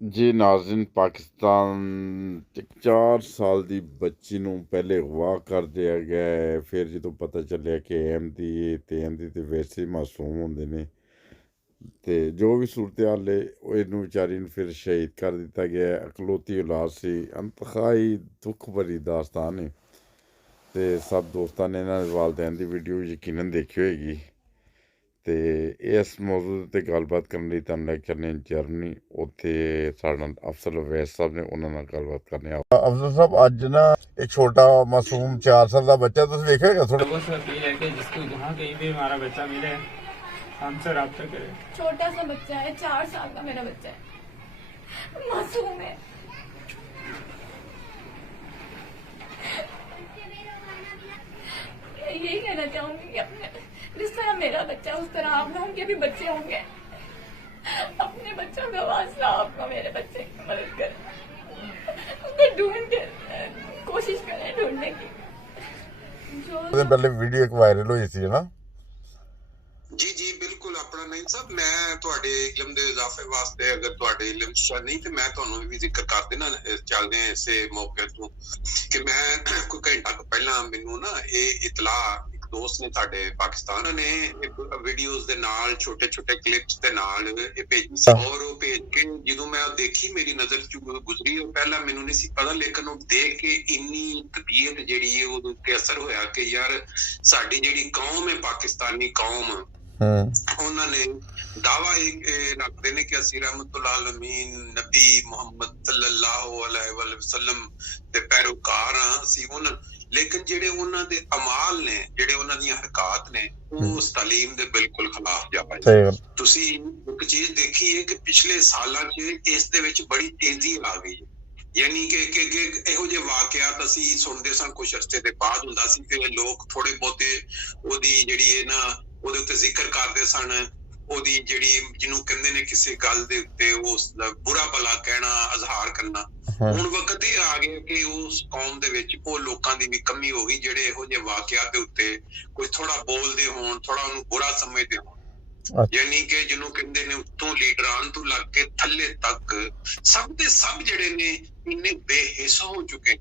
ਜੀ ਨਾਜ਼ਰੀਨ, ਪਾਕਿਸਤਾਨ 'ਚ 4 ਸਾਲ ਦੀ ਬੱਚੀ ਨੂੰ ਪਹਿਲੇ ਅਗਵਾ ਕਰ ਦਿਆ ਗਿਆ ਹੈ। ਫਿਰ ਜਦੋਂ ਪਤਾ ਚੱਲਿਆ ਕਿ ਅਹਿਮਦੀ ਤੇ ਵੈਸੇ ਹੀ ਮਾਸੂਮ ਹੁੰਦੇ ਨੇ, ਤੇ ਜੋ ਵੀ ਸੂਰਤ ਹਾਲ ਹੈ ਉਹ ਇਹਨੂੰ ਵਿਚਾਰੀ ਨੂੰ ਫਿਰ ਸ਼ਹੀਦ ਕਰ ਦਿੱਤਾ ਗਿਆ ਹੈ। ਇਕਲੌਤੀ ਔਲਾਦ ਸੀ। ਇੰਤਹਾਈ ਦੁੱਖ ਭਰੀ ਦਾਸਤਾਨ ਹੈ। ਤੇ ਸਭ ਦੋਸਤਾਂ ਨੇ ਇਹਨਾਂ ਦੇ ਵਾਲਦੈਨ ਦੀ ਵੀਡੀਓ ਯਕੀਨਨ ਦੇਖੀ ਹੋਏਗੀ। ਤੇ ਇਸ ਮੌਜੂਦ 'ਤੇ ਗੱਲਬਾਤ ਕਰਨ ਲਈ ਤੁਹਾਨੂੰ ਲੈ ਕੇ ਚੱਲੇ ਜਰਮਨੀ। ਉੱਥੇ ਸਾਡੇ ਨਾਲ ਅਫਸਰ ਅਵੈਸ ਸਾਹਿਬ ਨੇ, ਉਹਨਾਂ ਨਾਲ ਗੱਲਬਾਤ ਕਰਨੀ ਆ। ਅਫਸਰ ਸਾਹਿਬ, ਅੱਜ ਨਾ ਇਹ ਛੋਟਾ ਮਾਸੂਮ 4 ਸਾਲ ਦਾ ਬੱਚਾ ਤੁਸੀਂ ਵੇਖਿਆ ਹੈਗਾ ਥੋੜਾ। लोगों से अपील है कि जिसको जहाँ कहीं भी हमारा बच्चा मिले हमसे रब्ता करे। छोटा सा बच्चा है, 4 साल का मेरा बच्चा है, मासूम है। यही कहना चाहूंगी कि अपने जिस तरह मेरा बच्चा उस तरह आप लोगों के भी बच्चे होंगे। अपने बच्चों का वास्ता आपको मेरे बच्चे की मदद करें, उसको ढूंढ के कोशिश करें ढूंढने की। ਪਹਿਲੇ ਵੀਡੀਓ ਇੱਕ ਵਾਇਰਲ ਹੋਈ ਸੀ ਨਾ। ਜੀ ਜੀ ਬਿਲਕੁਲ ਆਪਣਾ ਨਹੀਂ ਸਾਹਿਬ, ਮੈਂ ਤੁਹਾਡੇ ਇਲਮ ਦੇ ਇਜ਼ਾਫੇ ਵਾਸਤੇ ਅਗਰ ਤੁਹਾਡੇ ਇਲਮ ਚ ਨਹੀਂ ਤੇ ਮੈਂ ਤੁਹਾਨੂੰ ਵੀ ਜ਼ਿਕਰ ਕਰ ਦੇਣਾ ਚੱਲਦੇ ਆ ਇਸੇ ਮੌਕੇ ਤੋਂ ਕਿ ਮੈਂ ਕੋਈ ਘੰਟਾ ਕੁ ਪਹਿਲਾਂ ਮੈਨੂੰ ਨਾ ਇਹ ਇਤਲਾਹ ਇੱਕ ਦੋਸਤ ਨੇ ਸਾਡੇ ਪਾਕਿਸਤਾਨ ਨੇ ਵੀਡੀਓਜ਼ ਦੇ ਨਾਲ ਛੋਟੇ ਛੋਟੇ ਕਲਿੱਪਸ ਦੇ ਨਾਲ ਇਹ ਭੇਜੀ ਸੀ, ਔਰ ਉਹ ਭੇਜ ਕੇ ਜਦੋਂ ਮੈਂ ਦੇਖੀ ਮੇਰੀ ਨਜ਼ਰ ਚ ਗੁਜ਼ਰੀ। ਉਹ ਪਹਿਲਾਂ ਮੈਨੂੰ ਨਹੀਂ ਸੀ ਪਤਾ, ਲੇਕਿਨ ਉਹ ਦੇਖ ਕੇ ਇੰਨੀ ਤਬੀਅਤ ਜਿਹੜੀ ਹੈ ਉਹਦੇ ਉੱਤੇ ਅਸਰ ਹੋਇਆ ਕਿ ਯਾਰ ਸਾਡੀ ਜਿਹੜੀ ਕੌਮ ਹੈ ਪਾਕਿਸਤਾਨੀ ਕੌਮ, ਉਹਨਾਂ ਨੇ ਦਾਵਾ ਇਹ ਰੱਖਦੇ ਨੇ ਕਿ ਅਸੀਂ ਰਹਿਮਤੁਲ ਆਲਮੀਨ ਨਬੀ ਮੁਹੰਮਦ ਸੱਲੱਲਾਹੁ ਅਲੈਹਿ ਵਸੱਲਮ ਦੇ ਪੈਰੋਕਾਰ ਹਾਂ ਅਸੀਂ ਉਹਨਾਂ, ਲੇਕਿਨ ਜਿਹੜੇ ਉਹਨਾਂ ਦੇ ਅਮਾਲ ਨੇ, ਜਿਹੜੇ ਉਹਨਾਂ ਦੀਆਂ ਹਰਕਤ ਨੇ, ਉਹ ਉਸ ਤਾਲੀਮ ਦੇ ਬਿਲਕੁਲ ਖਿਲਾਫ ਜਾ ਪਏ। ਤੁਸੀਂ ਇੱਕ ਚੀਜ਼ ਦੇਖੀ ਹੈ ਕਿ ਪਿਛਲੇ ਸਾਲਾਂ 'ਚ ਇਸ ਦੇ ਵਿੱਚ ਬੜੀ ਤੇਜ਼ੀ ਆ ਗਈ ਹੈ। ਯਾਨੀ ਕਿ ਇਹੋ ਜਿਹੇ ਵਾਕਿਆਤ ਅਸੀਂ ਸੁਣਦੇ ਸਾਂ ਕੁਝ ਅਰਸੇ ਦੇ ਬਾਅਦ ਹੁੰਦਾ ਸੀ ਤੇ ਲੋਕ ਥੋੜੇ ਬਹੁਤੇ ਉਹਦੀ ਜਿਹੜੀ ਇਹ ਨਾ ਉਹਦੇ ਉੱਤੇ ਜ਼ਿਕਰ ਕਰਦੇ ਸਨ, ਉਹਦੀ ਜਿਹੜੀ ਜਿਹਨੂੰ ਕਹਿੰਦੇ ਨੇ ਕਿਸੇ ਗੱਲ ਦੇ ਉੱਤੇ ਉਸ ਦਾ ਬੁਰਾ ਭਲਾ ਕਹਿਣਾ, ਅਜ਼ਹਾਰ ਕਰਨਾ। ਹੁਣ ਵਕਤ ਇਹ ਆ ਗਿਆ ਕਿ ਉਸ ਕੌਮ ਦੇ ਵਿੱਚ ਉਹ ਲੋਕਾਂ ਦੀ ਵੀ ਕਮੀ ਹੋ ਗਈ ਜਿਹੜੇ ਇਹੋ ਜਿਹੇ ਵਾਕਿਆਤ ਦੇ ਉੱਤੇ ਕੋਈ ਥੋੜਾ ਬੋਲਦੇ ਹੋਣ, ਥੋੜਾ ਉਹਨੂੰ ਬੁਰਾ ਸਮਝਦੇ ਹੋਣ। ਯਾਨੀ ਕਿ ਜਿਹਨੂੰ ਕਹਿੰਦੇ ਨੇ ਉੱਤੋਂ ਲੀਡਰਾਂ ਤੋਂ ਲੱਗ ਕੇ ਥੱਲੇ ਤੱਕ ਸਭ ਦੇ ਸਭ ਜਿਹੜੇ ਨੇ ਇੰਨੇ ਬੇਹਿੱਸ ਹੋ ਚੁੱਕੇ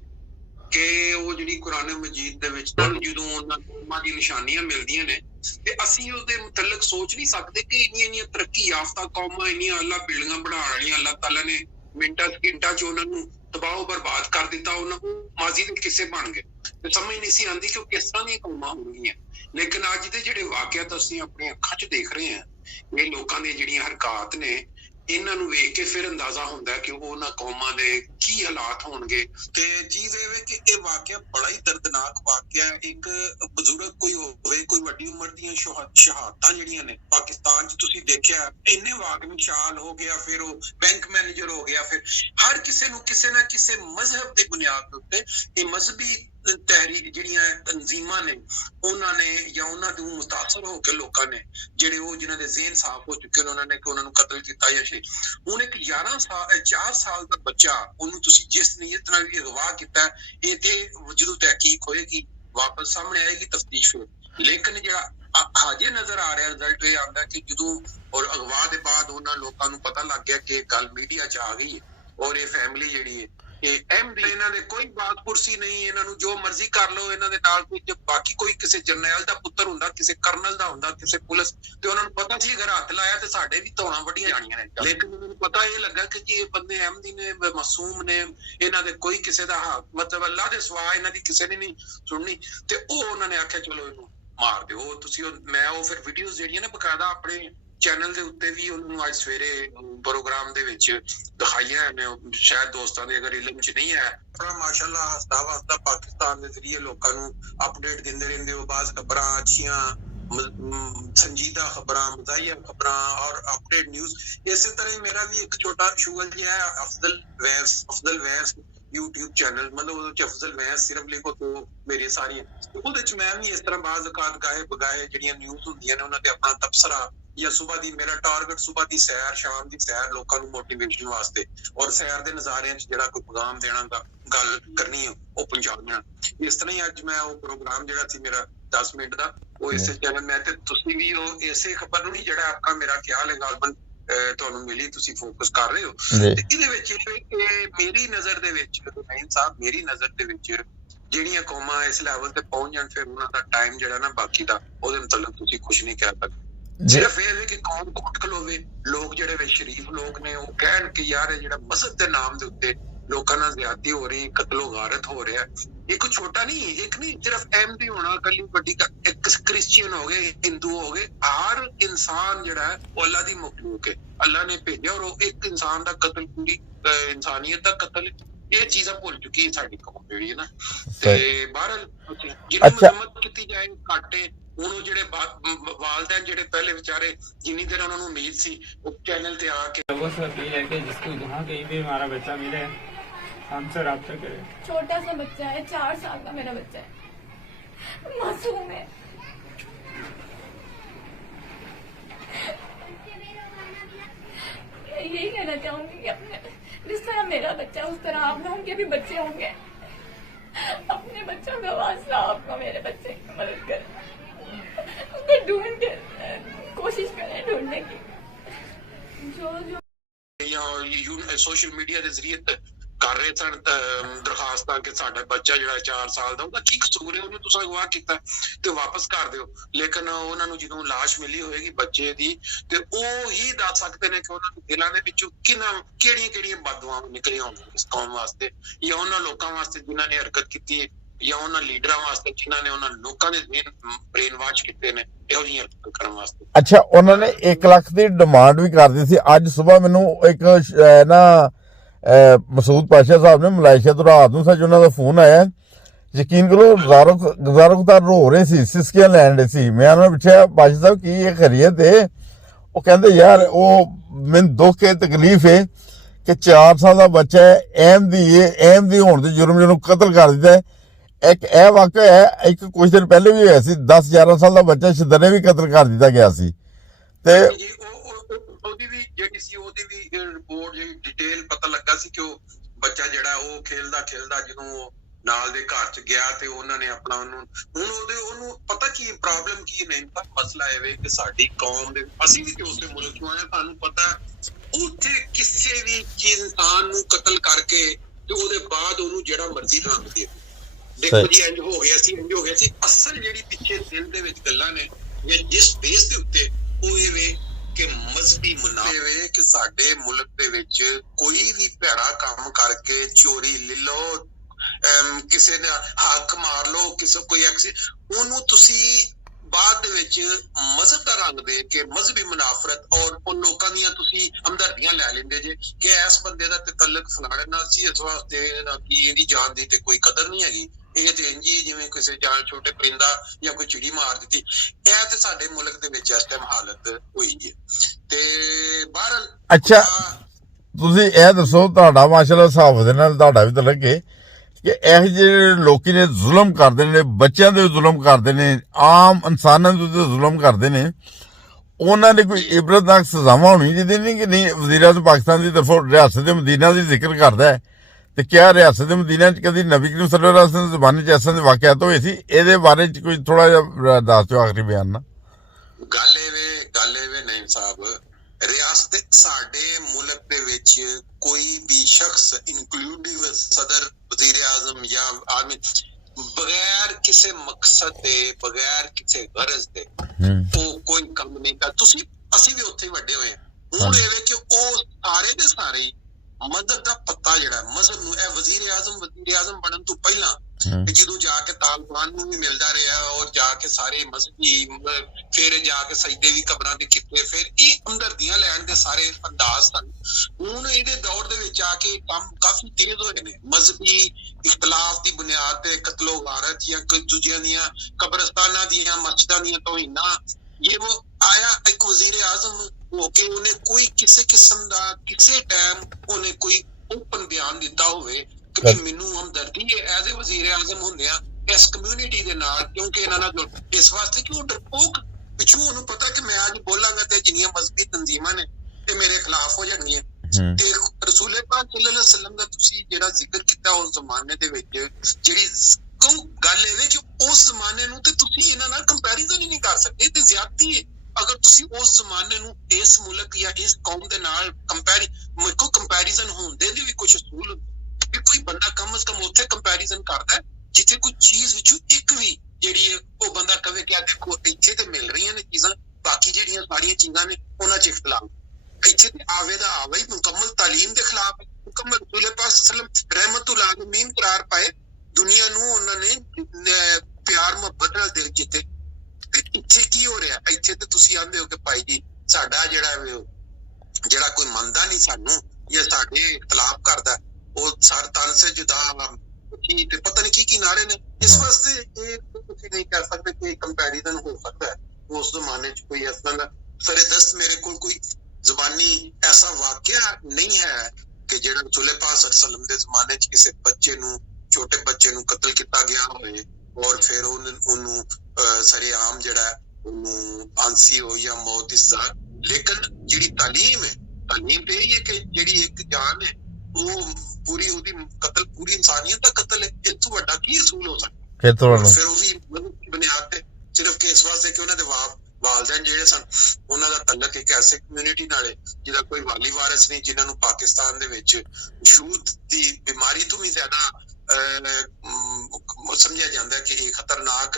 ਕਿ ਉਹ ਜਿਹੜੀ ਕੁਰਾਨ ਮਜੀਦ ਦੇ ਵਿੱਚ ਜਦੋਂ ਉਹਨਾਂ ਕੌਮਾਂ ਦੀ ਨਿਸ਼ਾਨੀਆਂ ਮਿਲਦੀਆਂ ਨੇ ਤੇ ਅਸੀਂ ਉਹਦੇ ਮੁਤਲਕ ਸੋਚ ਨਹੀਂ ਸਕਦੇ ਕਿ ਇੰਨੀਆਂ ਤਰੱਕੀ ਯਾਫਤਾ ਕੌਮਾਂ, ਇੰਨੀਆਂ ਅੱਲਾ ਬਿਲਡਿੰਗਾਂ ਬਣਾ ਰਹੀਆਂ, ਅੱਲਾਹ ਤਾਲਾ ਨੇ ਮਿੰਟਾਂ ਸਕਿੰਟਾਂ 'ਚ ਉਹਨਾਂ ਨੂੰ ਤਬਾਹ ਬਰਬਾਦ ਕਰ ਦਿੱਤਾ, ਉਹਨਾਂ ਨੂੰ ਮਾਜ਼ੀ ਦੇ ਕਿੱਸੇ ਬਣ ਗਏ ਤੇ ਸਮਝ ਨਹੀਂ ਸੀ ਆਉਂਦੀ ਕਿ ਉਹ ਕਿਸ ਤਰ੍ਹਾਂ ਦੀਆਂ ਕੌਮਾਂ ਹੋਣਗੀਆਂ। ਲੇਕਿਨ ਅੱਜ ਦੇ ਜਿਹੜੇ ਵਾਕਿਆਤ ਅਸੀਂ ਆਪਣੀਆਂ ਅੱਖਾਂ 'ਚ ਦੇਖ ਰਹੇ ਹਾਂ, ਇਹ ਲੋਕਾਂ ਦੀਆਂ ਜਿਹੜੀਆਂ ਹਰਕਤਾਂ ਨੇ, ਇਹਨਾਂ ਨੂੰ ਵੇਖ ਕੇ ਫਿਰ ਅੰਦਾਜ਼ਾ ਹੁੰਦਾ ਕਿ ਉਹਨਾਂ ਕੌਮਾਂ ਦੇ ਕੀ ਹਾਲਾਤ ਹੋਣਗੇ। ਤੇ ਚੀਜ਼ ਇਹ ਵੇ ਕਿ ਇਹ ਵਾਕਿਆ ਬੜਾ ਹੀ ਦਰਦਨਾਕ ਵਾਕਿਆ। ਇੱਕ ਬਜ਼ੁਰਗ ਕੋਈ ਹੋਵੇ, ਕੋਈ ਵੱਡੀ ਉਮਰ ਦੀਆਂ ਸ਼ਹਾਦਤਾਂ ਜਿਹੜੀਆਂ ਨੇ ਪਾਕਿਸਤਾਨ 'ਚ ਤੁਸੀਂ ਦੇਖਿਆ, ਇੰਨੇ ਵਾਕ ਨਿਸ਼ਾਨ ਹੋ ਗਿਆ, ਫਿਰ ਉਹ ਬੈਂਕ ਮੈਨੇਜਰ ਹੋ ਗਿਆ, ਫਿਰ ਹਰ ਕਿਸੇ ਨੂੰ ਕਿਸੇ ਨਾ ਕਿਸੇ ਮਜ਼ਹਬ ਦੀ ਬੁਨਿਆਦ ਦੇ ਉੱਤੇ ਇਹ ਮਜ਼ਹਬੀ ਤਹਿਰੀਕ ਜਿਹੜੀਆਂ ਤਨਜ਼ੀਮਾਂ ਨੇ, ਉਹਨਾਂ ਨੇ ਜਾਂ ਉਹਨਾਂ ਤੋਂ ਮੁਤਾਸਰ ਹੋ ਕੇ ਲੋਕਾਂ ਨੇ ਜਿਹੜੇ ਉਹ ਜਿਨ੍ਹਾਂ ਦੇ ਜ਼ੇਨ ਸਾਫ਼ ਹੋ ਚੁੱਕੇ ਨੇ, ਉਹਨਾਂ ਨੇ ਕਿ ਉਹਨਾਂ ਨੂੰ ਕਤਲ ਕੀਤਾ ਜਾਂ ਸ਼ਹੀਦ। ਹੁਣ ਇੱਕ 4 ਸਾਲ ਦਾ ਬੱਚਾ, ਉਹਨੂੰ ਤੁਸੀਂ ਜਿਸ ਨੀਅਤ ਨਾਲ ਵੀ ਅਗਵਾ ਕੀਤਾ, ਇਹ ਤੇ ਜਦੋਂ ਤਹਿਕੀਕ ਹੋਏਗੀ ਵਾਪਸ ਸਾਹਮਣੇ ਆਏਗੀ ਤਫਤੀਸ਼ ਹੋਏਗੀ। ਲੇਕਿਨ ਜਿਹੜਾ ਹਜੇ ਨਜ਼ਰ ਆ ਰਿਹਾ ਰਿਜ਼ਲਟ ਇਹ ਆਉਂਦਾ ਕਿ ਜਦੋਂ ਔਰ ਅਗਵਾ ਦੇ ਬਾਅਦ ਉਹਨਾਂ ਲੋਕਾਂ ਨੂੰ ਪਤਾ ਲੱਗ ਗਿਆ ਕਿ ਗੱਲ ਮੀਡੀਆ 'ਚ ਆ ਗਈ ਹੈ ਔਰ ਇਹ ਫੈਮਿਲੀ ਜਿਹੜੀ ਹੈ ਇਹਨਾਂ ਦੇ ਕੋਈ ਬਾਤ ਕੁਰਸੀ ਨਹੀਂ, ਇਹਨਾਂ ਨੂੰ ਜੋ ਮਰਜ਼ੀ ਕਰ ਲਓ, ਇਹਨਾਂ ਦੇ ਨਾਲ ਕੋਈ ਬਾਕੀ ਕੋਈ ਕਿਸੇ ਜਰਨੈਲ ਦਾ ਪੁੱਤਰ ਹੁੰਦਾ, ਕਿਸੇ ਕਰਨਲ ਦਾ ਹੁੰਦਾ, ਕਿਸੇ ਪੁਲਿਸ, ਤੇ ਉਹਨਾਂ ਨੂੰ ਪਤਾ ਸੀ ਅਗਰ ਹੱਥ ਲਾਇਆ ਤੇ ਸਾਡੇ ਵੀ ਧੌਣਾਂ ਵੱਡੀਆਂ ਜਾਣੀਆਂ ਨੇ। ਲੇਕਿਨ ਉਹਨਾਂ ਨੂੰ ਪਤਾ ਇਹ ਲੱਗਾ ਕਿ ਜੀ ਇਹ ਬੰਦੇ ਅਹਿਮਦੀ ਨੇ, ਮਾਸੂਮ ਨੇ, ਇਹਨਾਂ ਦੇ ਕੋਈ ਕਿਸੇ ਦਾ ਮਤਲਬ ਅੱਲਾ ਦੇ ਸਿਵਾ ਇਹਨਾਂ ਦੀ ਕਿਸੇ ਨੇ ਨਹੀਂ ਸੁਣਨੀ, ਤੇ ਉਹ ਉਹਨਾਂ ਨੇ ਆਖਿਆ ਚਲੋ ਇਹਨੂੰ ਮਾਰ ਦਿਓ। ਤੁਸੀਂ ਮੈਂ ਉਹ ਫਿਰ ਵੀਡੀਓਜ਼ ਜਿਹੜੀਆਂ ਨੇ ਬਕਾਇਦਾ ਆਪਣੇ ਚੈਨਲ ਦੇ ਉੱਤੇ ਵੀ ਉਹਨੂੰ ਅੱਜ ਸਵੇਰੇ ਪ੍ਰੋਗਰਾਮ ਦੇ ਵਿੱਚ ਦਿਖਾਈਆਂ ਨੇ, ਸ਼ਾਇਦ ਦੋਸਤਾਂ ਦੇ ਅਗਰ ਇਲਮ 'ਚ ਨਹੀਂ ਹੈ। ਆਪਣਾ ਮਾਸ਼ਾਅੱਲਾ ਹੱਸਦਾ ਵਸਦਾ ਪਾਕਿਸਤਾਨ ਦੇ ਜ਼ਰੀਏ ਲੋਕਾਂ ਨੂੰ ਅਪਡੇਟ ਦਿੰਦੇ ਰਹਿੰਦੇ ਹੋ, ਬਾਜ਼ ਖਬਰਾਂ ਅੱਛੀਆਂ, ਸੰਜੀਦਾ ਖਬਰਾਂ, ਮਜ਼ਾਹੀਆ ਖਬਰਾਂ ਔਰ ਅਪਡੇਟ ਨਿਊਜ਼। ਇਸੇ ਤਰ੍ਹਾਂ ਮੇਰਾ ਵੀ ਇੱਕ ਛੋਟਾ ਸ਼ੁਗਲ ਜਿਹਾ ਹੈ, ਅਫਜ਼ਲ ਵੈਸ YouTube ਚੈਨਲ, ਮਤਲਬ ਉਹਦੇ 'ਚ ਅਫਜ਼ਲ ਵੈਸ ਸਿਰਫ ਲਿਖੋ ਤੋਂ ਮੇਰੀ ਸਾਰੀਆਂ, ਉਹਦੇ 'ਚ ਮੈਂ ਵੀ ਇਸ ਤਰ੍ਹਾਂ ਬਾਜ਼ ਔਕਾਤ ਗਾਹੇ ਬਗਾਹੇ ਜਿਹੜੀਆਂ ਨਿਊਜ਼ ਹੁੰਦੀਆਂ ਨੇ ਉਹਨਾਂ ਤੇ ਆਪਣਾ ਤਬਸਰਾ ਜਾਂ ਸੁਬਹ ਦੀ ਮੇਰਾ ਟਾਰਗੇਟ ਸੁਬਹ ਦੀ ਸੈਰ, ਸ਼ਾਮ ਦੀ ਸੈਰ, ਲੋਕਾਂ ਨੂੰ ਮੋਟੀਵੇਸ਼ਨ ਵਾਸਤੇ ਔਰ ਸੈਰ ਦੇ ਨਜ਼ਾਰਿਆਂ 'ਚ ਜਿਹੜਾ ਕੋਈ ਪੈਗਾਮ ਦੇਣਾ ਦਾ ਗੱਲ ਕਰਨੀ ਉਹ ਪਹੁੰਚਾਉਣਾ। ਇਸ ਤਰ੍ਹਾਂ ਹੀ ਅੱਜ ਮੈਂ ਉਹ ਪ੍ਰੋਗਰਾਮ ਜਿਹੜਾ ਸੀ ਮੇਰਾ 10 ਮਿੰਟ ਦਾ, ਉਹ ਇਸੇ ਚੈਨਲ ਮੈਂ ਤੇ ਤੁਸੀਂ ਵੀ ਉਹ ਇਸੇ ਖਬਰ ਨੂੰ ਹੀ ਜਿਹੜਾ ਆਪਣਾ ਮੇਰਾ ਖਿਆਲ ਹੈ ਗਾਲਬਨ ਤੁਹਾਨੂੰ ਮਿਲੀ, ਤੁਸੀਂ ਫੋਕਸ ਕਰ ਰਹੇ ਹੋ। ਜੀ ਤੇ ਇਹਦੇ ਵਿੱਚ ਇਹ ਹੈ ਕਿ ਮੇਰੀ ਨਜ਼ਰ ਦੇ ਵਿੱਚ ਹੁਸੈਨ ਸਾਹਿਬ, ਮੇਰੀ ਨਜ਼ਰ ਦੇ ਵਿੱਚ ਜਿਹੜੀਆਂ ਕੌਮਾਂ ਇਸ ਲੈਵਲ ਤੇ ਪਹੁੰਚ ਜਾਣ, ਫਿਰ ਉਹਨਾਂ ਦਾ ਟਾਈਮ ਜਿਹੜਾ ਨਾ ਬਾਕੀ ਦਾ, ਉਹਦੇ ਮਤਲਬ ਤੁਸੀਂ ਕੁਝ ਨਹੀਂ ਕਹਿ ਸਕਦੇ। ਜੀ ਸਿਰਫ ਇਹ ਹੈ ਕਿ ਕੌਮ ਕੋਟ ਖਲੋਵੇ, ਲੋਕ ਜਿਹੜੇ ਵੇ ਸ਼ਰੀਫ ਲੋਕ ਨੇ ਉਹ ਕਹਿਣ ਕਿ ਯਾਰ ਇਹ ਜਿਹੜਾ ਮਜ਼ਹਬ ਦੇ ਨਾਮ ਦੇ ਉੱਤੇ ਲੋਕਾਂ ਨਾਲ ਜ਼ਿਆਦਤੀ ਹੋ ਰਹੀ, ਕਤਲੋ ਗਾਰਤ ਹੋ ਰਿਹਾ, ਇਹ ਕੋਈ ਛੋਟਾ ਨਹੀਂ, ਇੱਕ ਨਹੀਂ ਸਿਰਫ ਅਹਿਮਦੀ ਹੋਣਾ, ਕੱਲੀ ਵੱਡੀ ਇੱਕ ਕ੍ਰਿਸਚੀਅਨ ਹੋ ਗਏ, ਹਿੰਦੂ ਹੋ ਗਏ, ਹਰ ਇਨਸਾਨ ਜਿਹੜਾ ਹੈ ਉਹ ਅੱਲਾ ਦੀ ਮਖਲੂਕ ਹੈ, ਅੱਲਾ ਨੇ ਭੇਜਿਆ, ਔਰ ਉਹ ਇੱਕ ਇਨਸਾਨ ਦਾ ਕਤਲ ਪੂਰੀ ਇਨਸਾਨੀਅਤ ਦਾ ਕਤਲ, ਇਹ ਚੀਜ਼ਾਂ ਭੁੱਲ ਚੁੱਕੀ ਸਾਡੀ ਕੌਮ ਜਿਹੜੀ ਹੈ ਨਾ। ਤੇ ਬਹਰਹਾਲ ਜਿੰਨੀ ਮੁਰੰਮਤ ਕੀਤੀ ਜਾਏ ਘਾਟੇ, ਹੁਣ ਉਹ ਜਿਹੜੇ ਵਾਲदैन ਜਿਹੜੇ ਪਹਿਲੇ ਵਿਚਾਰੇ जिन्नी देर उन्होंने उम्मीद सी वो चैनल पे आके लोगों से अपील है कि जिसको जहाँ कहीं भी हमारा बच्चा मिले हमसे रब्ता करे। छोटा सा बच्चा है, 4 साल का मेरा बच्चा है, मासूम है। यही कहना चाहूंगी कि अपने जिस तरह मेरा बच्चा उस तरह आप लोगों के भी बच्चे होंगे, अपने बच्चों का वास्ता आपको मेरे बच्चे की मदद करें, उसको ढूंढ के कोशिश करें ढूंढने की। जो सोशल मीडिया के जरिए कर रहे सन दरखास्तां कि साडा बच्चा जिहड़ा 4 साल दा, ਉਹਦਾ ਕੀ ਕਸੂਰ ਹੈ, ਉਹਨੂੰ ਤੁਸੀਂ ਅਗਵਾ ਕੀਤਾ ਤੇ ਵਾਪਸ ਕਰ ਦਿਓ। ਲੇਕਿਨ ਉਹਨਾਂ ਨੂੰ ਜਦੋਂ ਲਾਸ਼ ਮਿਲੀ ਹੋਏਗੀ ਬੱਚੇ ਦੀ, ਤੇ ਉਹ ਹੀ ਦੱਸ ਸਕਦੇ ਨੇ ਕਿ ਉਹਨਾਂ ਦੇ ਦਿਲਾਂ ਦੇ ਵਿੱਚੋਂ ਕਿਹੜੀਆਂ ਬਦਦੁਆਵਾਂ ਨਿਕਲੀਆਂ ਹੋਣਗੀਆਂ ਇਸ ਕੌਮ ਵਾਸਤੇ, ਜਾਂ ਉਹਨਾਂ ਲੋਕਾਂ ਵਾਸਤੇ ਜਿਨ੍ਹਾਂ ਨੇ ਹਰਕਤ ਕੀਤੀ ਹੈ, ਜਾਂ ਉਹਨਾਂ ਲੀਡਰਾਂ ਵਾਸਤੇ ਜਿਨ੍ਹਾਂ ਨੇ ਉਹਨਾਂ ਲੋਕਾਂ ਦੇ ਬ੍ਰੇਨ ਵਾਸ਼ ਕੀਤੇ ਨੇ ਇਹੋ ਜਿਹੀਆਂ ਹਰਕਤਾਂ ਕਰਨ ਵਾਸਤੇ। ਅੱਛਾ, ਉਹਨਾਂ ਨੇ 1 ਲੱਖ ਦੀ ਡਿਮਾਂਡ ਵੀ ਕਰਦੀ ਸੀ। ਅੱਜ ਸਵੇਰ ਮੈਨੂੰ ਇੱਕ ਨਾ ਮਸੂਦ ਪਾਸ਼ਾ ਸਾਹਿਬ ਨੇ ਮਲਾਇਸ਼ੀਆ ਤੋਂ ਰਾਤ ਨੂੰ ਸੱਚ ਉਹਨਾਂ ਦਾ ਫੋਨ ਆਇਆ, ਯਕੀਨ ਕਰੋ ਜ਼ਾਰੋਖਤਾਰ ਰੋ ਰਹੇ ਸੀ, ਸਿਸਕੀਆਂ ਲੈਣ ਦੇ ਸੀ। ਮੈਂ ਉਹਨਾਂ ਨੂੰ ਪੁੱਛਿਆ ਪਾਸ਼ਾ ਸਾਹਿਬ ਕੀ ਇਹ ਖੈਰੀਅਤ ਹੈ? ਉਹ ਕਹਿੰਦੇ ਯਾਰ ਉਹ ਮੈਨੂੰ ਦੁੱਖ ਹੈ, ਤਕਲੀਫ ਹੈ ਕਿ 4 ਸਾਲ ਦਾ ਬੱਚਾ ਹੈ, ਅਹਿਮਦੀ ਹੋਣ ਦੇ ਜੁਰਮ ਜਿਹਨੂੰ ਕਤਲ ਕਰ ਦਿੱਤਾ ਹੈ। ਇੱਕ ਇਹ ਵਾਕਿਆ ਹੈ, ਇੱਕ ਕੁਝ ਦਿਨ ਪਹਿਲੇ ਵੀ ਹੋਇਆ ਸੀ, 10-11 ਸਾਲ ਦਾ ਬੱਚਾ ਸ਼ਦਰੇ ਵੀ ਕਤਲ ਕਰ ਦਿੱਤਾ ਗਿਆ ਸੀ। ਤੇ ਉਹਦੀ ਵੀ ਜਿਹੜੀ ਸੀ ਉਹਦੀ ਵੀ ਰਿਪੋਰਟ ਜਿਹੜੀ ਡਿਟੇਲ ਪਤਾ ਲੱਗਾ ਸੀ ਕਿ ਉਹ ਬੱਚਾ ਜਿਹੜਾ ਉਹ ਖੇਲਦਾ ਜਦੋਂ ਨਾਲ ਦੇ ਘਰ ਚ ਗਿਆ ਤੇ ਉਹਨਾਂ ਨੇ ਆਪਣਾ ਉਹਨੂੰ ਪਤਾ ਕੀ ਪ੍ਰੋਬਲਮ ਕੀ ਨਹੀਂ ਤਾਂ ਮਸਲਾ ਇਹ ਵੇ ਕਿ ਸਾਡੀ ਕੌਮ ਦੇ, ਅਸੀਂ ਵੀ ਉਸੇ ਮੁਲਕ ਤੋਂ ਆਏ, ਤੁਹਾਨੂੰ ਪਤਾ ਉੱਥੇ ਕਿਸੇ ਵੀ ਇਨਸਾਨ ਨੂੰ ਕਤਲ ਕਰਕੇ ਤੇ ਉਹਦੇ ਬਾਅਦ ਉਹਨੂੰ ਜਿਹੜਾ ਮਰਜ਼ੀ ਰੰਗ ਦੇ, ਦੇਖੋ ਜੀ ਇੰਜ ਹੋ ਗਿਆ ਸੀ। ਅਸਲ ਜਿਹੜੀ ਪਿੱਛੇ ਦਿਲ ਦੇ ਵਿੱਚ ਗੱਲਾਂ ਨੇ ਜਾਂ ਜਿਸ ਬੇਸ ਦੇ ਉੱਤੇ ਉਹ ਇਹ ਵੇ ਕਿ ਮਜ਼ਹਬੀ ਮੁਨਾਫੇ ਕਿ ਸਾਡੇ ਮੁਲਕ ਦੇ ਵਿੱਚ ਕੋਈ ਵੀ ਭੈੜਾ ਕੰਮ ਕਰਕੇ ਚੋਰੀ ਲੈ ਲਓ, ਕਿਸੇ ਦਾ ਹੱਕ ਮਾਰ ਲਓ, ਕਿਸੇ ਕੋਈ ਉਹਨੂੰ ਤੁਸੀਂ ਬਾਅਦ ਦੇ ਵਿੱਚ ਮਜ਼ਹਬ ਦਾ ਰੰਗ ਦੇ ਕੇ ਮਜ਼ਹਬੀ ਮੁਨਾਫਰਤ ਔਰ ਉਹ ਲੋਕਾਂ ਦੀਆਂ ਤੁਸੀਂ ਹਮਦਰਦੀਆਂ ਲੈ ਲੈਂਦੇ ਜੇ ਕਿ ਇਸ ਬੰਦੇ ਦਾ ਤਤਲਕ ਫਲਾਣੇ ਨਾਲ ਸੀ, ਇਸ ਵਾਸਤੇ ਕਿ ਇਹਦੀ ਜਾਨ ਦੀ ਤੇ ਕੋਈ ਕਦਰ ਨਹੀਂ ਹੈਗੀ, ਇਹ ਤੇ ਇੰਜੀ ਜਿਵੇਂ ਕਿਸੇ ਜਾਨ ਛੋਟੇ ਪਰਿੰਦਾ ਜਾਂ ਕੋਈ ਚਿੜੀ ਮਾਰ ਦਿੱਤੀ। ਇਹ ਤੇ ਸਾਡੇ ਮੁਲਕ ਦੇ ਵਿੱਚ ਇਸ ਟਾਈਮ ਹਾਲਤ ਹੋਈ ਹੈ। ਤੇ ਬਹਰਹਾਲ ਅੱਛਾ, ਤੁਸੀਂ ਇਹ ਦੱਸੋ, ਤੁਹਾਡਾ ਮਾਸ਼ਾਅੱਲਾ ਹਿਸਾਬ ਦੇ ਨਾਲ ਤੁਹਾਡਾ ਵੀ ਤਲਕ ਹੈ ਕਿ ਇਹ ਜਿਹੜੇ ਲੋਕੀ ਨੇ ਜ਼ੁਲਮ ਕਰਦੇ ਨੇ, ਬੱਚਿਆਂ ਦੇ ਜ਼ੁਲਮ ਕਰਦੇ ਨੇ, ਆਮ ਇਨਸਾਨਾਂ ਦੇ ਉੱਤੇ ਜ਼ੁਲਮ ਕਰਦੇ ਨੇ, ਉਹਨਾਂ ਦੀ ਕੋਈ ਇਬਰਤਨਾਕ ਸਜ਼ਾਵਾਂ ਹੋਣੀ ਚਾਹੀਦੀ ਨਹੀਂ ਕਿ ਨਹੀਂ? ਵਜ਼ੀਰ ਆਜ਼ਮ ਪਾਕਿਸਤਾਨ ਦੀ ਤਰਫੋਂ ਰਿਆਸਤ ਮਦੀਨਾ ਦੀ ਜ਼ਿਕਰ ਕਰਦਾ ਹੈ, ਤੇ ਕਿਆ ਰਿਆਸਤ ਮਦੀਨਾ ਚ ਕਦੀ ਨਬੀ ਕਰੀਮ ਸੱਲੱਲਾਹੁ ਅਲੈਹਿ ਵਸੱਲਮ ਦੀ ਜ਼ਬਾਨੀ ਚ ਐਸੇ ਦੇ ਵਾਕਿਆਤ ਹੋਏ ਸੀ? ਇਹਦੇ ਬਾਰੇ ਚ ਕੋਈ ਥੋੜਾ ਜਿਹਾ ਦੱਸ ਦਿਓ ਆਖਰੀ ਬਿਆਨ ਨਾਲ। ਗੱਲ ਇਹ ਨਹੀਂ ਸਾਹਿਬ, ਰਿਆਸਤ ਸਾਡੇ ਮੁਲਕ ਦੇ ਵਿੱਚ ਕੋਈ ਵੀ ਸ਼ਖਸ ਇਨਕਲੂਡਿੰਗ ਸਦਰ ਵਜ਼ੀਰ ਆਜ਼ਮ ਜਾਂ ਆਦਮੀ ਬਗੈਰ ਕਿਸੇ ਮਕਸਦ ਦੇ, ਬਗੈਰ ਕਿਸੇ ਗਰਜ਼ ਦੇ ਉਹ ਕੋਈ ਕੰਮ ਨਹੀਂ ਕਰ। ਅਸੀਂ ਵੀ ਉੱਥੇ ਵੱਡੇ ਹੋਏ ਹਾਂ। ਹੁਣ ਇਹ ਵੇ ਕਿ ਉਹ ਸਾਰੇ ਦੇ ਸਾਰੇ ਮਜ਼ਹਬ ਦਾ ਪੱਤਾ ਜਿਹੜਾ ਮਜ਼ਹਬ ਨੂੰ, ਇਹ ਵਜ਼ੀਰ ਆਜ਼ਮ ਬਣਨ ਤੋਂ ਪਹਿਲਾਂ ਜਦੋਂ ਜਾ ਕੇ ਤਾਲਿਬਾਨ ਨੂੰ ਵੀ ਮਿਲਦਾ ਰਿਹਾ ਔਰ ਜਾ ਕੇ ਸਾਰੇ ਮਜ਼ਹਬੀ, ਫਿਰ ਜਾ ਕੇ ਸਜਦੇ ਵੀ ਕਬਰਾਂ ਤੇ ਕੀਤੇ, ਫਿਰ ਇਹ ਹਮਦਰਦੀਆਂ ਲੈਣ ਦੇ ਸਾਰੇ ਅੰਦਾਜ਼ ਸਨ। ਹੁਣ ਇਹਦੇ ਦੌਰ ਦੇ ਵਿੱਚ ਆ ਕੇ ਕੰਮ ਕਾਫੀ ਤੇਜ਼ ਹੋਏ ਨੇ, ਮਜ਼ਹਬੀ ਇਖਤਲਾਫ ਦੀ ਬੁਨਿਆਦ ਤੇ ਕਤਲੋ ਗਾਰਤ ਜਾਂ ਦੂਜਿਆਂ ਦੀਆਂ ਕਬਰਸਤਾਨਾਂ ਦੀਆਂ ਮਸਜਿਦਾਂ ਦੀਆਂ ਤੋਹੀਨਾਂ, ਇਹ ਉਹ ਆਇਆ ਇੱਕ ਵਜ਼ੀਰ ਆਜ਼ਮ ਹੋ ਕੇ ਉਹਨੇ ਕੋਈ ਕਿਸੇ ਕਿਸਮ ਦਾ ਕਿਸੇ ਟਾਈਮ ਉਹਨੇ ਕੋਈ ਓਪਨ ਬਿਆਨ ਦਿੱਤਾ ਹੋਵੇ ਕਿ ਮੈਨੂੰ ਹਮਦਰਦੀ ਹੈ ਐਜ਼ ਏ ਵਜ਼ੀਰ ਆਜ਼ਮ ਹੁੰਦਿਆਂ ਇਸ ਕਮਿਊਨਿਟੀ ਦੇ ਨਾਲ, ਕਿਉਂਕਿ ਇਹਨਾਂ ਨਾਲ ਇਸ ਵਾਸਤੇ ਕਿ ਉਹ ਡਰਪੋਕ ਪਿੱਛੋਂ ਉਹਨੂੰ ਪਤਾ ਕਿ ਮੈਂ ਅੱਜ ਬੋਲਾਂਗਾ ਤੇ ਜਿੰਨੀਆਂ ਮਜ਼ਹਬੀ ਤਨਜ਼ੀਮਾਂ ਨੇ ਤੇ ਮੇਰੇ ਖਿਲਾਫ ਹੋ ਜਾਣਗੀਆਂ। ਤੇ ਰਸੂਲ ਪਾਕ ਸੱਲੱਲਾਹੁ ਅਲੈਹਿ ਵਸੱਲਮ ਦਾ ਤੁਸੀਂ ਜਿਹੜਾ ਜ਼ਿਕਰ ਕੀਤਾ ਉਸ ਜ਼ਮਾਨੇ ਦੇ ਵਿੱਚ, ਜਿਹੜੀ ਗੱਲ ਇਹ ਕਿ ਉਸ ਜ਼ਮਾਨੇ ਨੂੰ ਤੇ ਤੁਸੀਂ ਇਹਨਾਂ ਨਾਲ ਕੰਪੈਰੀਜ਼ਨ ਹੀ ਨਹੀਂ ਕਰ ਸਕਦੇ, ਤੇ ਜ਼ਿਆਦਤੀ ਹੈ। ਅਗਰ ਤੁਸੀਂ ਉਸ ਜ਼ਮਾਨੇ ਨੂੰ ਇਸ ਮੁਲਕ ਜਾਂ ਇਸ ਕੌਮ ਦੇ ਨਾਲ ਕੰਪੈਰੀਜ਼ਨ ਹੁੰਦੇ ਦੀ ਵੀ ਕੁਝ ਅਸੂਲ ਹੁੰਦੇ ਕਿ ਕੋਈ ਬੰਦਾ ਕਮ ਸੇ ਕਮ ਉੱਥੇ ਕੰਪੈਰੀਜ਼ਨ ਕਰਦਾ ਜਿੱਥੇ ਕੋਈ ਚੀਜ਼ ਵਿੱਚੋਂ ਇੱਕ ਵੀ ਜਿਹੜੀ ਹੈ ਉਹ ਬੰਦਾ ਕਵੇ ਕਿ ਆ ਦੇਖੋ ਇੱਥੇ ਤੇ ਮਿਲ ਰਹੀਆਂ ਨੇ ਚੀਜ਼ਾਂ, ਬਾਕੀ ਜਿਹੜੀਆਂ ਸਾਰੀਆਂ ਚੀਜ਼ਾਂ ਨੇ ਉਹਨਾਂ 'ਚ ਇਖਤਲਾਫ। ਇੱਥੇ ਤੇ ਆਵੇ ਦਾ ਆਵੇ ਹੀ ਮੁਕੰਮਲ ਤਾਲੀਮ ਦੇ ਖਿਲਾਫ ਹੈ। ਮੁਕੰਮਲ ਰਸੂਲ ਪਾਕ ਸੱਲਮ ਰਹਿਮਤੁਲ ਆਲਮੀਨ ਕਰਾਰ ਪਾਏ, ਦੁਨੀਆ ਨੂੰ ਉਹਨਾਂ ਨੇ ਪਿਆਰ ਮੁਹੱਬਤ ਨਾਲ ਦਿਲ ਜਿੱਤੇ। ਇੱਥੇ ਕੀ ਹੋ ਰਿਹਾ? ਇੱਥੇ ਤੇ ਤੁਸੀਂ ਆਂਦੇ ਹੋ ਕਿ ਭਾਈ ਜੀ ਸਾਡਾ ਜਿਹੜਾ ਕੋਈ ਮੰਨਦਾ ਨਹੀਂ ਸਾਨੂੰ ਜਾਂ ਸਾਡੇ ਇਖਤਲਾਫ ਕਰਦਾ ਉਹ ਸਰ ਤਨ ਸੇ ਜੁਦਾ ਕੀ ਤੇ ਪਤਾ ਨਹੀਂ ਕੀ ਨਾਰੇ ਨੇ। ਇਸ ਵਾਸਤੇ ਇਹ ਤੁਸੀਂ ਨਹੀਂ ਕਰ ਸਕਦੇ ਕਿ ਕੰਪੈਰੀਜ਼ਨ ਹੋ ਸਕਦਾ ਹੈ ਉਸ ਜ਼ਮਾਨੇ 'ਚ ਕੋਈ ਇਸ ਤਰ੍ਹਾਂ ਦਾ ਸਰਦਸਤ ਮੇਰੇ ਕੋਲ ਕੋਈ ਜ਼ੁਬਾਨੀ ਐਸਾ ਵਾਕਿਆ ਨਹੀਂ ਹੈ ਕਿ ਜਿਹੜਾ ਰਸੂਲ ਪਾਕ ਸੱਲਮ ਦੇ ਜ਼ਮਾਨੇ 'ਚ ਕਿਸੇ ਬੱਚੇ ਨੂੰ, ਛੋਟੇ ਬੱਚੇ ਨੂੰ ਕਤਲ ਕੀਤਾ ਗਿਆ ਹੋਵੇ ਔਰ ਫਿਰ ਉਹਨੂੰ ਸਰੇਆਮ ਜਿਹੜਾ ਉਹਨੂੰ ਫਾਂਸੀ ਹੋ ਜਾਂ ਮੌਤ ਦੀ ਸਜ਼ਾ। ਲੇਕਿਨ ਜਿਹੜੀ ਤਾਲੀਮ ਹੈ, ਤਾਲੀਮ ਤੇ ਇਹ ਹੈ ਕਿ ਜਿਹੜੀ ਇੱਕ ਜਾਨ ਹੈ ਉਹ ਪੂਰੀ ਉਹਦੀ ਕਤਲ, ਪੂਰੀ ਇਨਸਾਨੀਅਤ ਦਾ ਕਤਲ ਹੈ। ਇਸ ਤੋਂ ਵੱਡਾ ਕੀ ਅਸੂਲ ਹੋ ਸਕਦਾ? ਫਿਰ ਉਹ ਵੀ ਬੁਨਿਆਦ ਤੇ ਸਿਰਫ ਕਿ ਇਸ ਵਾਸਤੇ ਕਿ ਉਹਨਾਂ ਦੇ ਵਾਲਦੈਨ ਜਿਹੜੇ ਸਨ ਉਹਨਾਂ ਦਾ ਤਲਕ ਇੱਕ ਐਸੇ ਕਮਿਊਨਿਟੀ ਨਾਲ ਹੈ ਜਿਹਦਾ ਕੋਈ ਵਾਲੀ ਵਾਰਿਸ ਨਹੀਂ, ਜਿਨ੍ਹਾਂ ਨੂੰ ਪਾਕਿਸਤਾਨ ਦੇ ਵਿੱਚ ਛੂਤ ਦੀ ਬਿਮਾਰੀ ਤੋਂ ਵੀ ਜ਼ਿਆਦਾ ਸਮਝਿਆ ਜਾਂਦਾ ਕਿ ਇਹ ਖਤਰਨਾਕ।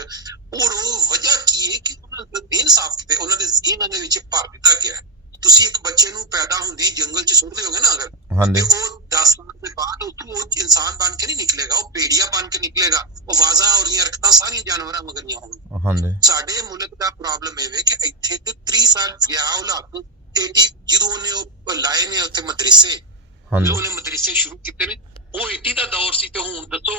ਔਰ ਉਹ ਵਜ੍ਹਾ ਕੀ ਹੈ ਕਿ ਉਹਨਾਂ ਦਾ ਦਿਨ ਸਾਫ਼ ਕੀਤੇ, ਉਹਨਾਂ ਦੇ ਜ਼ਹਿਨਾਂ ਦੇ ਵਿੱਚ ਭਰ ਦਿੱਤਾ ਗਿਆ। ਤੁਸੀਂ ਇੱਕ ਬੱਚੇ ਨੂੰ ਪੈਦਾ ਹੁੰਦੀ ਜੰਗਲ 'ਚ ਸੁੱਟ ਦਿਓਗੇ ਨਾ ਅਗਰ, ਤੇ ਉਹ 10 ਸਾਲ ਦੇ ਬਾਅਦ ਉਹ ਇਨਸਾਨ ਬਣ ਕੇ ਨਹੀਂ ਨਿਕਲੇਗਾ, ਉਹ ਭੇੜੀਆ ਬਣ ਕੇ ਨਿਕਲੇਗਾ। ਉਹ ਵਾਜ਼ਾਂ ਉਹਦੀਆਂ ਹਰਕਤਾਂ ਸਾਰੀਆਂ ਜਾਨਵਰਾਂ ਮਗਰੀਆਂ ਹੋਣਗੀਆਂ। ਸਾਡੇ ਮੁਲਕ ਦਾ ਪ੍ਰੋਬਲਮ ਇਹ ਵੇ ਕਿ ਇੱਥੇ ਤੇ 30 ਸਾਲ ਜ਼ਿਆਉਲ ਹਕ 80 ਜਦੋਂ ਉਹਨੇ ਉਹ ਲਾਏ ਨੇ ਉੱਥੇ ਮਦਰਸੇ, ਉਹਨੇ ਮਦਰਸੇ ਸ਼ੁਰੂ ਕੀਤੇ ਨੇ, ਉਹ 80 ਦਾ ਦੌਰ ਸੀ। ਤੇ ਹੁਣ ਦੱਸੋ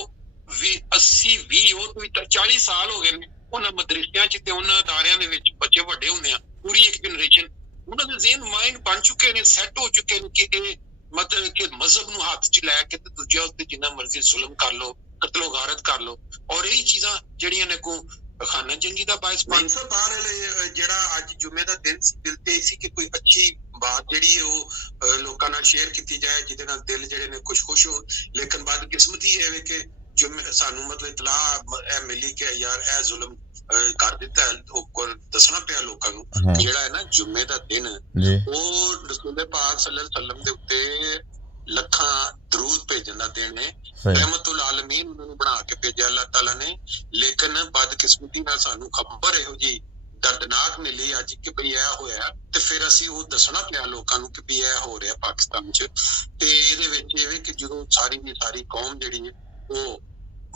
80-20 ਉਹ ਤੋਂ 40 ਸਾਲ ਹੋ ਗਏ ਨੇ ਉਹਨਾਂ ਮਦਰਸਿਆਂ 'ਚ ਤੇ ਉਹਨਾਂ ਅਦਾਰਿਆਂ ਦੇ ਵਿੱਚ ਬੱਚੇ ਵੱਡੇ ਹੁੰਦੇ ਆ। ਪੂਰੀ ਇੱਕ ਜਨਰੇਸ਼ਨ ਉਹਨਾਂ ਦੇ ਜ਼ਿਹਨ ਮਾਈਂਡ ਬਣ ਚੁੱਕੇ ਨੇ, ਸੈੱਟ ਹੋ ਚੁੱਕੇ ਨੇ ਕਿ ਇਹ ਮਤਲਬ ਕਿ ਮਜ਼ਹਬ ਨੂੰ ਹੱਥ 'ਚ ਲੈ ਕੇ ਤੇ ਦੂਜਿਆਂ ਉੱਤੇ ਜਿੰਨਾ ਮਰਜ਼ੀ ਜ਼ੁਲਮ ਕਰ ਲੋ, ਕਤਲੋ ਗਾਰਤ ਕਰ ਲੋ। ਔਰ ਇਹ ਚੀਜ਼ਾਂ ਜਿਹੜੀਆਂ ਨੇ ਕੋ ਖਾਨਾ ਜੰਗੀ ਦਾ ਬਾਇਸ ਬਣ ਜਿਹੜਾ ਅੱਜ ਜੁਮੇ ਦਾ ਦਿਨ ਸੀ, ਦਿਲ ਤੇ ਸੀ ਕਿ ਕੋਈ ਅੱਛੀ ਬਾਤ ਜਿਹੜੀ ਉਹ ਲੋਕਾਂ ਨਾਲ ਸ਼ੇਅਰ ਕੀਤੀ ਜਾਏ ਜਿਹਦੇ ਨਾਲ ਦਿਲ ਜਿਹੜੇ ਨੇ ਖੁਸ਼ ਹੋ। ਲੇਕਿਨ ਬਦਕਿਸਮਤੀ ਇਹ ਵੇ ਕਿ ਸਾਨੂੰ ਮਤਲਬ ਇਤਲਾਹ ਇਹ ਮਿਲੀ ਕਿ ਯਾਰ ਇਹ ਜ਼ੁਲਮ ਕਰ ਦਿੱਤਾ ਹੈ। ਉਹ ਦੱਸਣਾ ਪਿਆ ਲੋਕਾਂ ਨੂੰ ਜਿਹੜਾ ਹੈ ਨਾ ਜੁਮੇ ਦਾ ਦਿਨ ਉਹ ਰਸੂਲ ਪਾਕ ਸੱਲੱਲਾਹੁ ਅਲੈਹਿ ਵਸੱਲਮ ਦੇ ਉੱਤੇ ਲੱਖਾਂ ਦਰੂਦ ਭੇਜਣ ਦਾ ਦਿਨ ਹੈ। ਰਹਿਮਤੁਲ ਆਲਮੀਨ ਨੂੰ ਬਣਾ ਕੇ ਭੇਜਿਆ ਅੱਲਾਹ ਤਾਲਾ ਨੇ। ਲੇਕਿਨ ਬਦਕਿਸਮਤੀ ਨਾਲ ਸਾਨੂੰ ਖਬਰ ਇਹੋ ਜਿਹੀ ਦਰਦਨਾਕ ਮਿਲੀ ਅੱਜ ਕਿ ਭਈ ਇਹ ਹੋਇਆ, ਤੇ ਫਿਰ ਅਸੀਂ ਉਹ ਦੱਸਣਾ ਪਿਆ ਲੋਕਾਂ ਨੂੰ ਕਿ ਵੀ ਇਹ ਹੋ ਰਿਹਾ ਪਾਕਿਸਤਾਨ 'ਚ। ਤੇ ਇਹਦੇ ਵਿੱਚ ਇਹ ਕਿ ਜਦੋਂ ਸਾਰੀ ਦੀ ਸਾਰੀ ਕੌਮ ਜਿਹੜੀ ਹੈ ਉਹ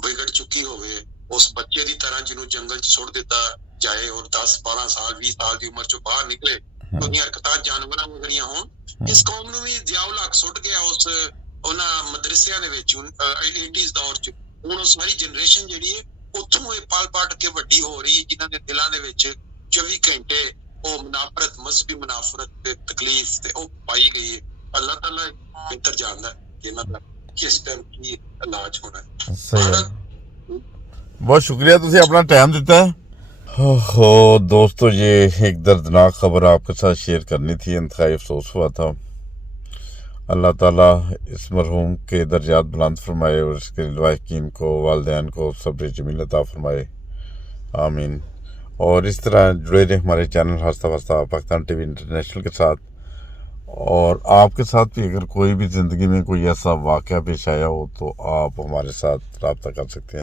ਵਿਗੜ ਚੁੱਕੀ ਹੋਵੇ, ਉਸ ਬੱਚੇ ਦੀ ਤਰ੍ਹਾਂ ਜਿਹਨੂੰ ਜੰਗਲ 'ਚ ਸੁੱਟ ਦਿੱਤਾ ਜਾਏ ਔਰ 10-12 ਸਾਲ 20 ਸਾਲ ਦੀ ਉਮਰ 'ਚੋਂ ਬਾਹਰ ਨਿਕਲੇ, ਉਹਦੀਆਂ ਹਰਕਤਾਂ ਜਾਨਵਰਾਂ ਵਰਗੀਆਂ ਹੋਣ। ਇਸ ਕੌਮ ਨੂੰ ਵੀ ਜ਼ਿਆਉਲ ਹਕ ਸੁੱਟ ਗਿਆ ਉਹਨਾਂ ਮਦਰਸਿਆਂ ਦੇ ਵਿੱਚ 80s ਦੌਰ 'ਚ। ਹੁਣ ਉਹ ਸਾਰੀ ਜਨਰੇਸ਼ਨ ਜਿਹੜੀ ਹੈ ਉੱਥੋਂ ਇਹ ਪਲ ਪੜ ਕੇ ਵੱਡੀ ਹੋ ਰਹੀ ਹੈ, ਜਿਨ੍ਹਾਂ ਦੇ ਦਿਲਾਂ ਦੇ ਵਿੱਚ 24 ਘੰਟੇ ਉਹ ਮੁਨਾਫਰਤ, ਮਜ਼ਹਬੀ ਮੁਨਾਫਰਤ ਤੇ ਤਕਲੀਫ ਤੇ ਉਹ ਪਾਈ ਗਈ ਹੈ। ਅੱਲਾਹ ਤਾਲਾ ਬਿਹਤਰ ਜਾਣਦਾ ਕਿ ਇਹਨਾਂ ਦਾ ਕਿਸ ਟਾਈਮ ਕੀ ਇਲਾਜ होना है। बहुत शुक्रिया तुझे अपना टाइम देता है। हो दोस्तों, ये एक दर्दनाक खबर आपके साथ शेयर करनी थी, इंतहाई अफसोस हुआ था। अल्लाह ताला इस मरहूम के दर्जात बुलंद फरमाए और इसके लवाहिकीन को, वालिदैन को सब्र जमील अता फरमाए, आमीन। और इस तरह जुड़े रहे हमारे चैनल हस्ता वस्ता पाकिस्तान टीवी इंटरनेशनल के साथ। और आपके साथ भी अगर कोई भी ज़िंदगी में कोई ऐसा वाक़या पेश आया हो तो आप हमारे साथ रब्ता कर सकते हैं।